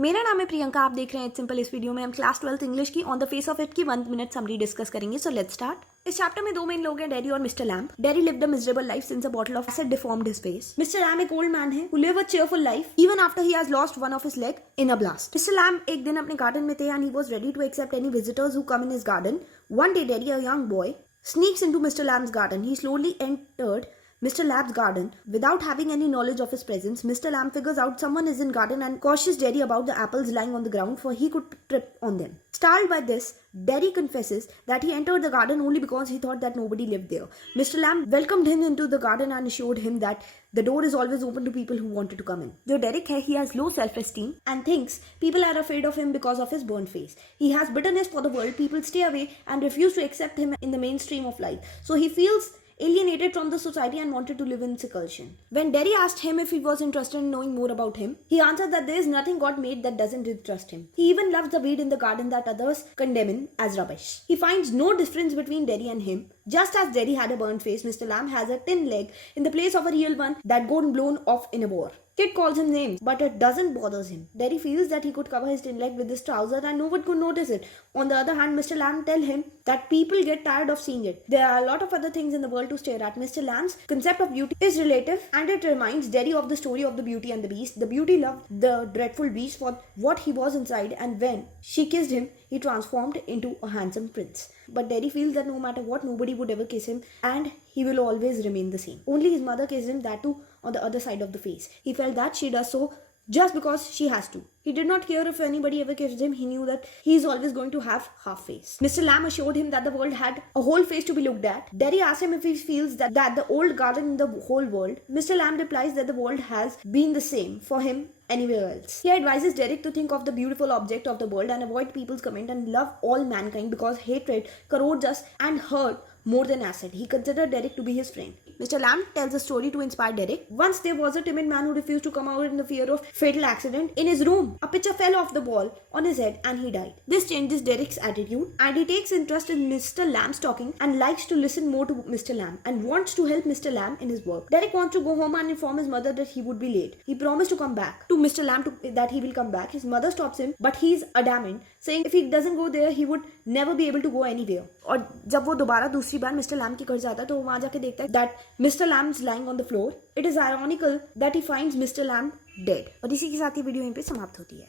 मेरा नाम है प्रियंका, आप देख रहे हैं सिंपल। इस वीडियो में हम क्लास 12th इंग्लिश की on the face of it की 1 मिनट समरी डिस्कस करेंगे। So let's start. इस चैप्टर में दो मेन लोग हैं, डेरी और mister lamp. Dairy lived a miserable life since a bottle of acid deformed his face. Mister lamp एक old man है who live a cheerful life even after he has lost one of his leg in a blast. Mister lamp एक दिन अपने garden में थे and he was ready to accept any visitors who come in his garden. One day Derry, a young boy, sneaks into Mr. Lamb's garden. He slowly entered Mr. Lamb's garden without having any knowledge of his presence. Mr. Lamb figures out someone is in garden and cautions Derry about the apples lying on the ground, for he could trip on them. Startled by this, Derry confesses that he entered the garden only because he thought that nobody lived there. Mr. Lamb welcomed him into the garden and assured him that the door is always open to people who wanted to come in. Though Derek he has low self-esteem and thinks people are afraid of him because of his burnt face. He has bitterness for the world. People stay away and refuse to accept him in the mainstream of life. So he feels alienated from the society and wanted to live in seclusion. When Derry asked him if he was interested in knowing more about him, he answered that there is nothing God made that doesn't interest him. He even loves the weed in the garden that others condemn him as rubbish. He finds no difference between Derry and him. Just as Derry had a burnt face, Mr. Lamb has a tin leg in the place of a real one that got blown off in a war. Kid calls him names, but it doesn't bother him. Derry feels that he could cover his tin leg with his trousers and no one could notice it. On the other hand, Mr. Lamb tells him that people get tired of seeing it. There are a lot of other things in the world to stare at. Mr. Lamb's concept of beauty is relative and it reminds Derry of the story of the Beauty and the Beast. The beauty loved the dreadful beast for what he was inside, and when she kissed him, he transformed into a handsome prince. But Derry feels that no matter what, nobody would ever kiss him and he will always remain the same. Only his mother kissed him, that too on the other side of the face. He felt that she does so just because she has to. He did not care if anybody ever kissed him. He knew that he is always going to have half face. Mr. Lamb assured him that the world had a whole face to be looked at. Derry asked him if he feels that the old garden in the whole world. Mr. Lamb replies that the world has been the same for him anywhere else. He advises Derek to think of the beautiful object of the world and avoid people's comment and love all mankind, because hatred corrodes us and hurt more than acid. He considered Derek to be his friend. Mr. Lamb tells a story to inspire Derek. Once there was a timid man who refused to come out in the fear of fatal accident. In his room, a pitcher fell off the wall on his head and he died. This changes Derek's attitude and he takes interest in Mr. Lamb's talking and likes to listen more to Mr. Lamb and wants to help Mr. Lamb in his work. Derek wants to go home and inform his mother that he would be late. He promised to come back to Mr. Lamb that he will come back. His mother stops him, but he is adamant, saying if he doesn't go there, he would never be able to go anywhere. और जब वो दोबारा दूसरी बार mister lamb के घर जाता है तो वो वहां जाके देखता है that Mr. Lamb is lying on the floor. It is ironical that he finds Mr. Lamb dead. और इसी के साथ ये वीडियो यहीं पे समाप्त होती है।